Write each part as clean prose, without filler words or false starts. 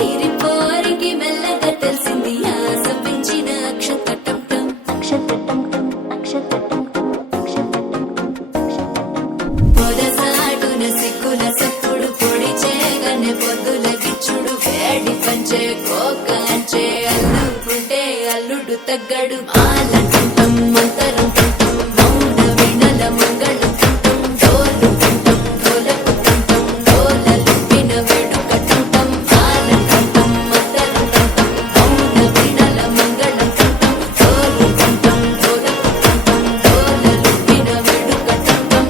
సిరిపోరికి మెల్లగా తెలిసింది ఆశ పెంచిన అక్షతటం పొదసాటున సిక్కుల సప్పుడు పొడి చేయగానే పొద్దుల గిచ్చుడు వేడి పంచే కోకాంచే అల్లుకుంటే అల్లుడు తగ్గడు ఆలంటం మంతరం తంటం మౌన వినల మంగళం తంటం డోలు తంటం డోలకు తంటం డోలలు విన వేడుక తంటం ఆలంటం మంతరం తంటం మౌన వినల మంగళం తంటం డోలు తంటం డోలకు తంటం డోలలు విన వేడుక తంటం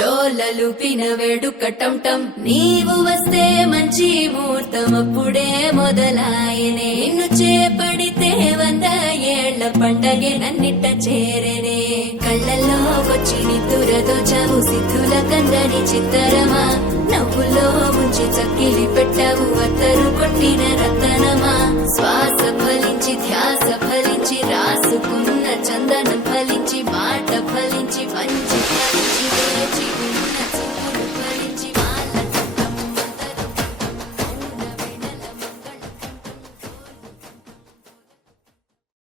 డోలలుపిన వేడుక టంటం నీవు వస్తే మంచి ముహూర్తం అప్పుడే మొదలాయనే నిన్ను చేపడితే 100 ఏళ్ల పండగే నన్నిట్ట చేరనే కళ్ళల్లో వచ్చి నిద్దురతో చావు సిద్ధుల కందని చిత్తరమా నవ్వులో ముంచి చక్కిలి పెట్టావు అత్తరు కొట్టిన రతనమా శ్వాస ఫలించి ధ్యాస ఫలించి రాసుకున్న చందనం ఫలించి మాట